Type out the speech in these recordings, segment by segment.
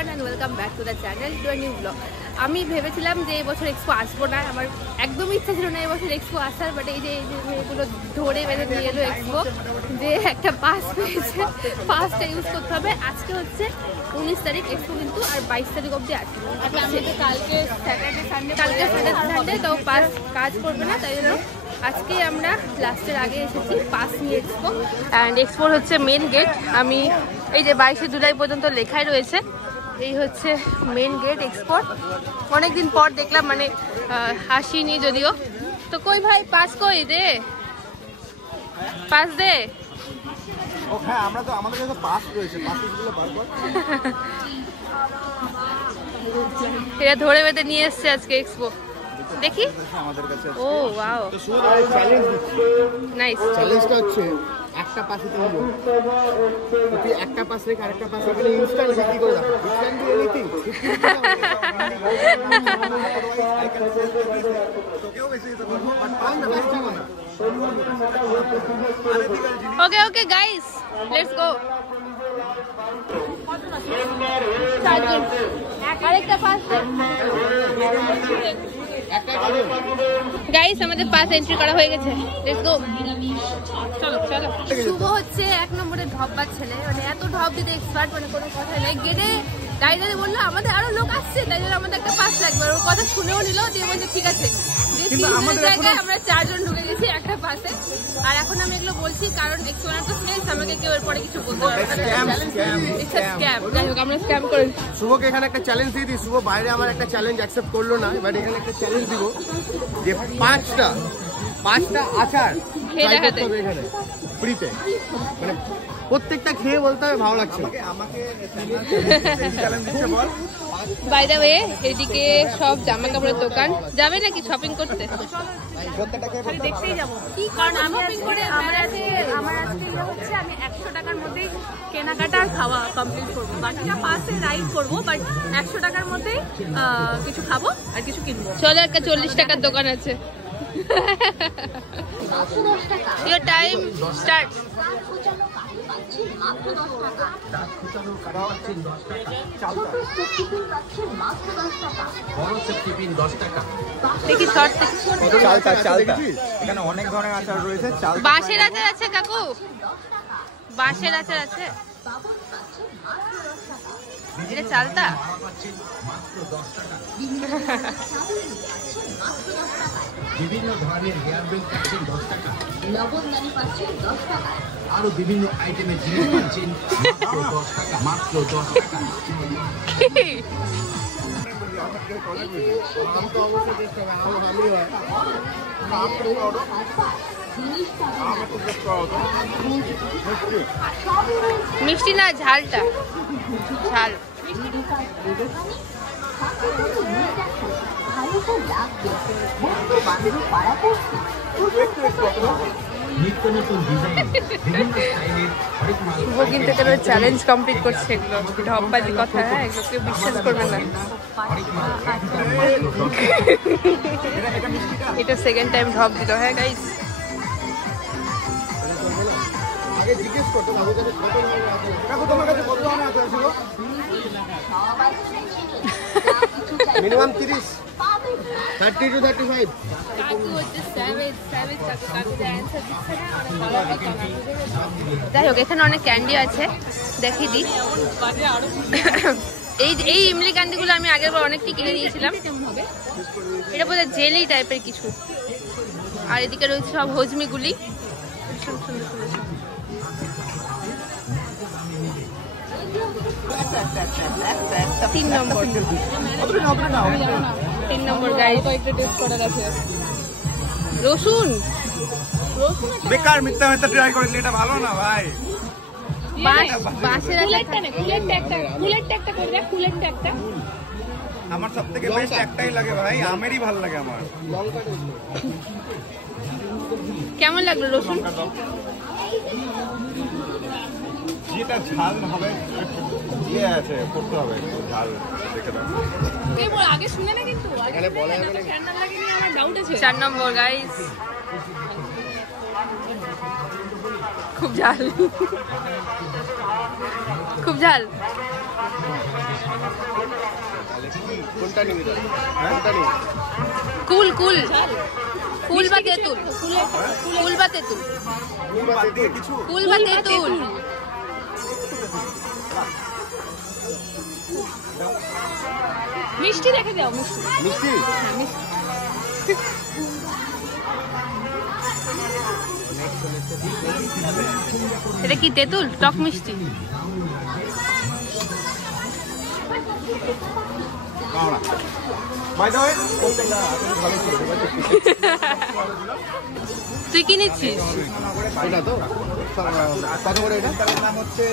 Everyone and welcome back to the channel to a new blog. আমি ভেবেছিলাম যে এবছর এক্সপো আসবো না, আমার একদমই ইচ্ছা ছিল না এবছর এক্সপো আসার, বাট এই যে এগুলো ধরে বেঁধে নিয়ে এলো এক্সপো যে একটা পাস পেয়েছে, পাসটা ইউজ করতে হবে। আজকে হচ্ছে 19 তারিখ এক্সপো কিন্তু, আর 22 তারিখ অবধি আছে। কালকে স্যাটারডে সানডে তো পাস কাজ করবে না, তাই জন্য আজকে আমরা লাস্টের আগে এসেছি পাস নিয়ে এক্সপো। অ্যান্ড এক্সপোর হচ্ছে মেন গেট, আমি এই যে 22শে জুলাই পর্যন্ত লেখাই রয়েছে, এই হচ্ছে মেন গেট এক্সপোর। অনেকদিন পর দেখলাম, মানে আসিনি যদিও। তো কই ভাই পাস কই দে, পাস দে। ও হ্যাঁ, আমরা তো আমাদের কাছে পাস রয়েছে, পাসগুলো বার কর। এরা ধরে বেঁধে নিয়ে এসছে আজকে এক্সপো, দেখি আমাদের কাছে। ও ওয়াও, তো শুধু চ্যালেঞ্জ দিচ্ছি। নাইস। চ্যালেঞ্জটা হচ্ছে একটা পাসে তুমি তুই একটা পাস রেখে আরেকটা পাস রেখে ইনস্ট্যান্ট বিক্রি করে দাও। It can be anything. Okay okay guys, let's go. আরেকটা পাস গাইস, আমাদের পাস এন্ট্রি করা হয়ে গেছে, লেটস গো। চলো চলো। শুভ হচ্ছে 1 নম্বরের ঢপবার ছেলে, মানে এত ঢপ দিতে এক্সপার্ট, মানে কোনো কথা নেই। গেটে গাইডারে বললো আমাদের আরো লোক আসছে, তাই জন্য আমাদের একটা পাস লাগবে। ওর কথা শুনেও নিল, দিয়ে বলছে ঠিক আছে। জায়গায় আমরা 4 জন ঢুকে গেছি একটা পাসে। আর এখন আমি এগুলো বলছি কারণ এক্সপোনার তো শেষ, আমাকে কেউ এরপরে কিছু বলতে পারবে না। যাই হোক, আমরা স্ক্যাম করে শুভকে এখানে একটা চ্যালেঞ্জ দিয়ে দিই। শুভ বাইরে আমার একটা চ্যালেঞ্জ অ্যাকসেপ্ট করলো না, এবার এখানে একটা চ্যালেঞ্জ দিব যে পাঁচটা আচার খেয়ে দেখাতে হবে এখানে ফ্রিতে, মানে প্রত্যেকটা খেয়ে বলতে হবে ভালো লাগছে। বাই দ্য ওয়ে, এদিকে সব জামা কাপড়ের দোকান। যাবে নাকি শপিং করতে? দেখতেই যাবো, কারণ আমি শপিং করে আমার আজকে হচ্ছে আমি 100 টাকার মধ্যেই কেনাকাটা আর খাওয়া কমপ্লিট করবো। বাকিটা পাশে রাইড করবো, বাট 100 টাকার মধ্যেই কিছু খাবো আর কিছু কিনবো। চলো, একটা 40 টাকার দোকান আছে। Your time starts. দেখি শর্ট এখানে অনেক ধরনের আচার রয়েছে। বাঁশের আচার আছে কাকু, বাঁশের আচার আছে। এটা চালতা। বিভিন্ন ধরনের হেয়ার বেল্ট পাচ্ছেন 10 টাকা, লবণদানি পাচ্ছেন 10 টাকা, আরো বিভিন্ন আইটেমের জিনিস পাচ্ছেন মাত্র 10 টাকা, মাত্র 10 টাকা। মিষ্টি না, ঝালটা ঝাল। শুভ কিন্তু চ্যালেঞ্জ কমপ্লিট করছে, এগুলো ঢপবাজি কথা, হ্যাঁ এগুলো কেউ বিশ্বাস করবে না। এটা সেকেন্ড টাইম ঢপ দিল। হ্যাঁ গাইস, মিনিমাম 30, 30 to 35। যাই হোক, এখানে অনেক ক্যান্ডি আছে, দেখিয়ে দিই। এই ইমলি ক্যান্ডিগুলো আমি আগের বার অনেকটি কিনে নিয়েছিলাম। এটা বোধহয় জেলি টাইপের কিছু। আর এদিকে রয়েছে সব হজমিগুলি। 3 নম্বর, 3 নম্বর গাইস। রসুন বেকার মিথ্যা ট্রাই করে, এটা ভালো না ভাই। আমার সব থেকে বেস্ট একটাই লাগে ভাই, আমেরই ভালো লাগে আমার। কেমন লাগলো রসুন? যেটা ঝাল হবে ইয়ে আছে, করতে হবে একটু ঝাল দেখে দাও। আগে শুনে না, কিন্তু 4 নম্বর গাইস। খুব ঝাল, খুব ঝাল। কোনটা নিবি? কোনটা নিবি? কুল কুল কুল বা তেঁতুল, কুল বা তেঁতুল, কুল বা তেঁতুল। মিষ্টি রেখে দাও, মিষ্টি। মিষ্টি? হ্যাঁ, মিষ্টি। এটা কি তেঁতুল? টক মিষ্টি। তুই কি নিচ্ছিস? এটা তো কত করে? এটা নাম হচ্ছে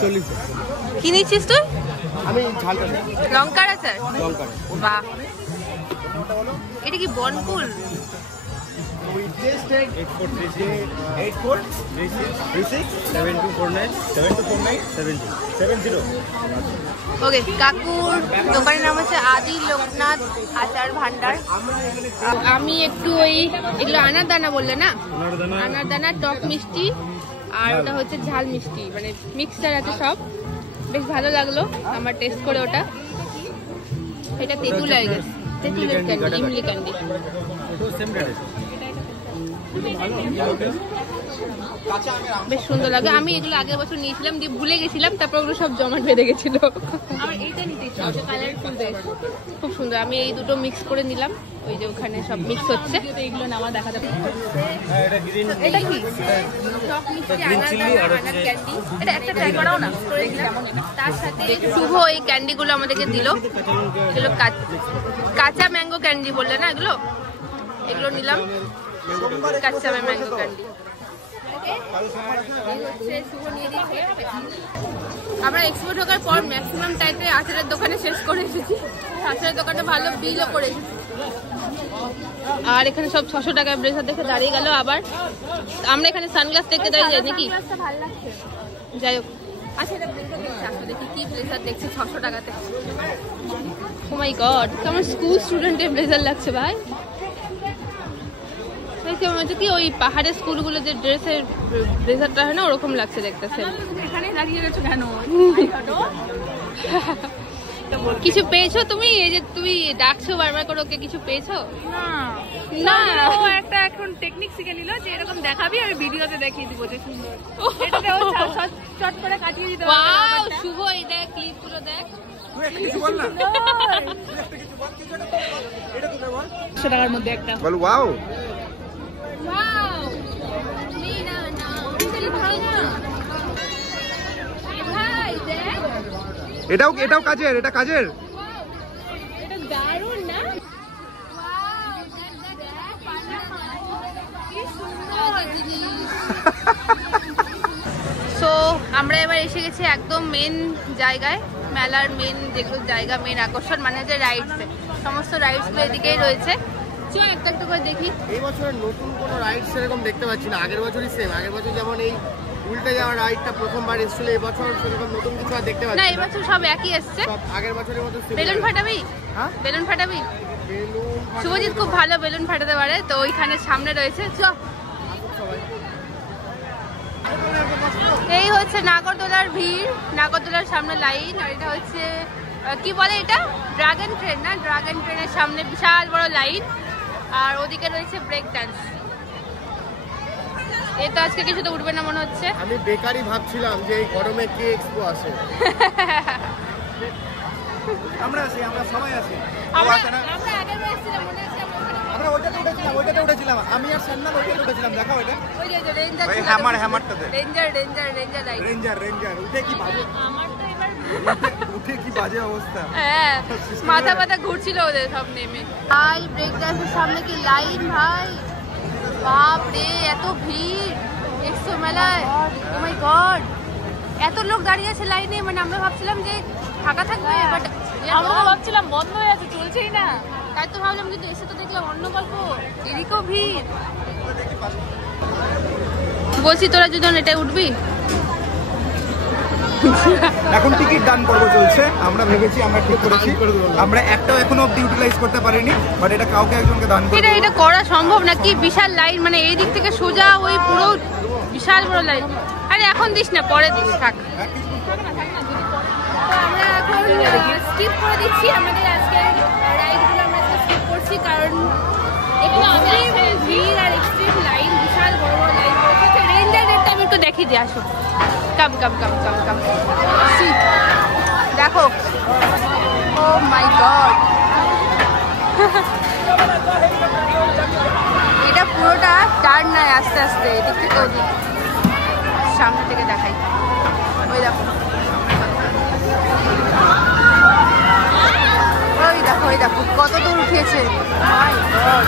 40। কি নিচ্ছিস তুই? আমি ঝালটা নেই। লঙ্কার আচার? লঙ্কা। বাহ, এটা কি বনকুল? ওকে, কাকুর দোকানের নাম হচ্ছে আদি লোকনাথ আচার ভান্ডার। আমি একটু ওই এগুলো আনারদানা বললে না, আনারদানা টক মিষ্টি আর ওটা হচ্ছে ঝাল মিষ্টি, মানে মিক্সচার আছে সব। বেশ ভালো লাগলো আমার টেস্ট করে ওটা। এটা তেঁতুল হয়ে গেছে, তেঁতুলের ক্যান্ডি, ইমলি ক্যান্ডি। বেশ সুন্দর লাগে। আমি এগুলো আগের বছর নিয়েছিলাম, দিয়ে ভুলে গেছিলাম, তারপর ওগুলো সব জমাট বেঁধে গেছিল। আমার এইটা নিতে ইচ্ছা হচ্ছে, কালারফুল বেশ খুব সুন্দর। আমি এই দুটো মিক্স করে নিলাম, ওই যে ওখানে সব মিক্স হচ্ছে। এইগুলো না আমার দেখা যাবে। এটা কি? টক মিষ্টি আনারদানা ক্যান্ডি। এটা একটা ট্রাই করাও না। তার সাথে শুভ এই ক্যান্ডিগুলো আমাদেরকে দিল। এগুলো কাঁচা ম্যাঙ্গো ক্যান্ডি বললে না এগুলো? এগুলো নিলাম, কাঁচা ম্যাঙ্গো ক্যান্ডি। আমরা এক্সপো ঢোকার পর ম্যাক্সিমাম টাইপে আচারের দোকানে শেষ করে এসেছি। আচারের দোকানটা ভালো বিলও করে এসেছি। আর এখানে সব 600 টাকার ব্রেজার দেখে দাঁড়িয়ে গেল। আবার আমরা এখানে সানগ্লাস দেখতে দাঁড়িয়ে যাই নাকি? যাই হোক, আচ্ছা এটা ব্লেজার দেখছি, আসলে দেখি কি ব্লেজার দেখছি 600 টাকাতে। ও মাই গড, আমার স্কুল স্টুডেন্টের ব্লেজার লাগছে ভাই। কি ওই পাহাড়ের স্কুলগুলো যে ড্রেসের ব্লেজারটা হয় না, ওরকম লাগছে দেখতেছে। এখানে দাঁড়িয়ে গেছো কেন? কিছু পেয়েছো তুমি? এই যে তুমি ডাকছো বারবার করে, ওকে কিছু পেয়েছো? না, ও একটা এখন টেকনিক শিখে নিল যে এরকম দেখাবি, আমি ভিডিওতে দেখিয়ে দিব যে সুন্দর। এটাতে ও চট করে কাটিয়ে দিতে পারবে। ওয়াও, শুভ এই দেখ ক্লিপগুলো দেখ। 100 টাকার মধ্যে একটা। বল ওয়াও। ওয়াও, মিনা না ইতালি ভাই না ভাই দেখ। এটাও কাজের, এটা কাজের। এটা দারুণ না? ওয়াও, দেখ দেখ দেখ, কি সুন্দর জিনিস। সো আমরা এবার এসে গেছি একদম মেন জায়গায়, মেলার মেন যেগুলো জায়গা, মেন আকর্ষণ মানে যে রাইডস, সমস্ত রাইডসগুলো এদিকেই রয়েছে। চল একটা একটা করে দেখি। এই বছর নতুন কোনো রাইড সেরকম দেখতে পাচ্ছি না। আগের বছরই সেম। আগের বছর যেমন এই উল্টে যাওয়ার রাইডটা প্রথমবার এসেছিল, এই বছর সেরকম নতুন কিছু আর দেখতে না, পাচ্ছি এই না। বছর সব একই এসছে। সব আগের বছরের মতো similar। বেলুন ফাটাবি? হ্যাঁ? বেলুন ফাটাবি? বেলুন শুভজিৎ খুব ভালো বেলুন ফাটাতে পারে, তো ওইখানে সামনে রয়েছে। চ, এই হচ্ছে নাগরদোলার ভিড়, নাগরদোলার সামনে লাইন। আর এটা হচ্ছে কি বলে এটা, ড্রাগন ট্রেন না? ড্রাগন ট্রেনের সামনে বিশাল বড় লাইন। আর ওদিকে রয়েছে ব্রেক ডান্স। এ তো আজকে কিছু তো উঠবে না মনে হচ্ছে। আমি বেকারই ভাবছিলাম যে এই গরমে কে এক্সপো আসে। আমরা সবাই আছি। আমরা আগের বার এসেছিলাম, মনে আছে? আমরা ওইটাতে উঠেছিলাম। আমি আর সান্নাল ওইটাতে উঠেছিলাম। দেখো এটা ওই যে রেঞ্জার, ওই হ্যামারটাতে। Ranger ride. রেঞ্জার উঠে কি বাজে, আমার তো এবার উঠে কি বাজে অবস্থা। হ্যাঁ, মাথা ঘুরছিল ওদের সব নেমে। ভাই ব্রেক ডান্সের সামনে কি লাইন ভাই, বাপ রে এত ভিড় এক্সপো মেলায়। ও মাই গড, এত লোক দাঁড়িয়ে আছে লাইনে। মানে আমরা ভাবছিলাম যে ফাঁকা থাকবে, বাট আমরা ভাবছিলাম বন্ধ হয়ে আছে, চলছেই না। তাই তো ভাবলাম, কিন্তু এসে তো দেখলাম অন্য গল্প, এদিকেও ভিড়। বলছি তোরা দুজন এটাই উঠবি? এখন টিকিট দান পর্ব চলছে। আমরা ভেবেছি, আমরা ঠিক করেছি, আমরা একটাও এখনো অব্দি ইউটিলাইজ করতে পারিনি, বাট এটা কাউকে একজনকে দান করব। এটা করা সম্ভব নাকি? বিশাল লাইন, মানে এই দিক থেকে সোজা ওই পুরো বিশাল বড় লাইন। আরে এখন দিস না, পরে দিস, থাক। তো আমরা এখন স্কিপ করে দিচ্ছি আমাদের আজকের রাইডগুলো, আমরা স্কিপ করছি কারণ এক্সট্রিম ভিড় আর এক্সট্রিম লাইন, বিশাল বড় বড় লাইন রয়েছে। রেঞ্জার রেটটা আমি একটু দেখিয়ে দিই, আসো। কাম কাম কাম কাম কাম, দেখো, ও মাই গড, এটা পুরোটা টার্ন নয়, আস্তে আস্তে এদিক থেকে ওদিক, সামনে থেকে দেখাই, ওই দেখো, ওই দেখো, ওই দেখো কত দূর উঠিয়েছে। মাই গড,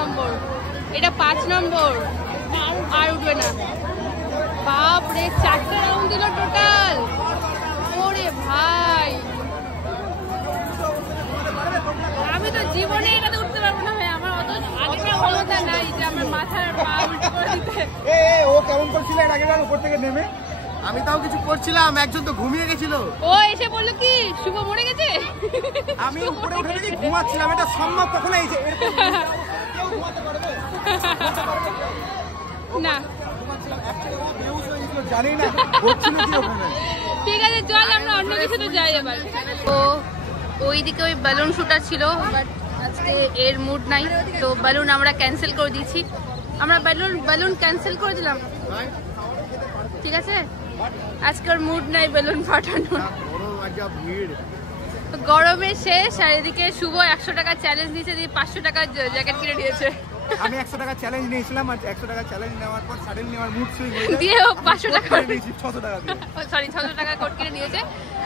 নম্বর, এটা 5 নম্বর, আর উঠবে না। বাপ রে, 4টা রাউন্ড দিল টোটাল। ওরে ভাই, আমি তো জীবনে এটাতে উঠতে পারবো না ভাই, আমার অত ক্ষমতা নাই যে আমার মাথার পা উল্টো করে দিতে। ও কেমন করছিল এর আগের উপর থেকে নেমে? আমি তাও কিছু করছিলাম, একজন তো ঘুমিয়ে গেছিল। ও এসে বললো কি শুভ মরে গেছে? আমি উপরে উঠে দেখি ঘুমাচ্ছিলাম, এটা সম্ভব কখনো? এই যে না, জানি না করছিল কি ওখানে। ঠিক আছে চল আমরা অন্য কিছুতে যাই এবার। তো ওইদিকে ওই বেলুন শুটার ছিল, বাট আজকে এর মুড নাই, তো বেলুন আমরা ক্যান্সেল করে দিয়েছি। আমরা বেলুন ক্যান্সেল করে দিলাম, ঠিক আছে? আজকে ওর মুড নাই বেলুন ফাটানোর, গরমে শেষ। আর এদিকে শুভ 100 টাকা চ্যালেঞ্জ দিয়েছে, দিয়ে 500 টাকার জ্যাকেট কিনে নিয়েছে। আমি 100 টাকা চ্যালেঞ্জ নিয়েছিলাম, আর 100 টাকা চ্যালেঞ্জ নেওয়ার পর সাডেনলি আমার মুড সুইং হয়ে যায়, দিয়ে 500 টাকা 600 টাকা দিয়ে, সরি 600 টাকা কোট কিনে নিয়েছে।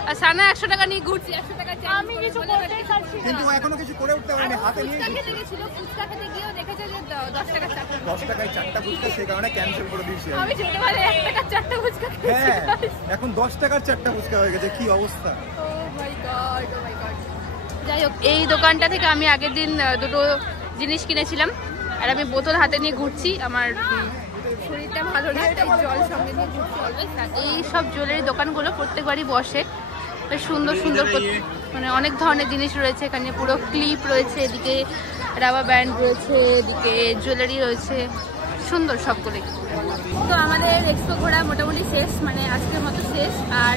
আর সানা 100 টাকা নিয়ে ঘুরছি, 100 টাকা আমি কিছু করতে পারছি না, কিন্তু এখনো কিছু করে উঠতে পারিনি, হাতে নিয়ে খেতে গেছিল, ফুচকা খেতে গিয়েও দেখেছে যে 10 টাকা চারটা, 10 টাকায় 4টা ফুচকা, সেই কারণে ক্যান্সেল করে দিয়েছি আমি ছোটবেলায় 1 টাকা 4টা ফুচকা খেয়েছি। হ্যাঁ, এখন 10 টাকার 4টা ফুচকা হয়ে গেছে, কি অবস্থা। ও মাই গড, ও মাই গড। যাই হোক, এই দোকানটা থেকে আমি আগের দিন দুটো জিনিস কিনেছিলাম, আর আমি বোতল হাতে নিয়ে ঘুরছি, আমার শরীরটা ভালো না, তাই জল সঙ্গে নিয়ে ঘুরছি অলওয়েজ। এই সব জুয়েলারি দোকানগুলো প্রত্যেকবারই বসে, বেশ সুন্দর সুন্দর, মানে অনেক ধরনের জিনিস রয়েছে এখানে, পুরো ক্লিপ রয়েছে, এদিকে রাবার ব্যান্ড রয়েছে, এদিকে জুয়েলারি রয়েছে, সুন্দর সবগুলোই। তো আমাদের এক্সপো ঘোরা মোটামুটি শেষ, মানে আজকের মতো শেষ, আর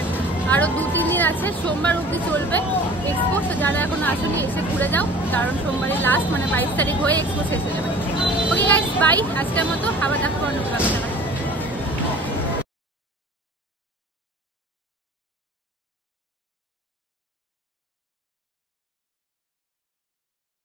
আরও 2-3 দিন আছে, সোমবার অবধি চলবে এক্সপো। তো যারা এখনো আসেনি এসে ঘুরে যাও, কারণ সোমবারই লাস্ট, মানে 22 তারিখ হয়ে এক্সপো শেষ হয়ে যাবে। ওকে গাইস, বাই আজকের মতো, আবার দেখা করবো।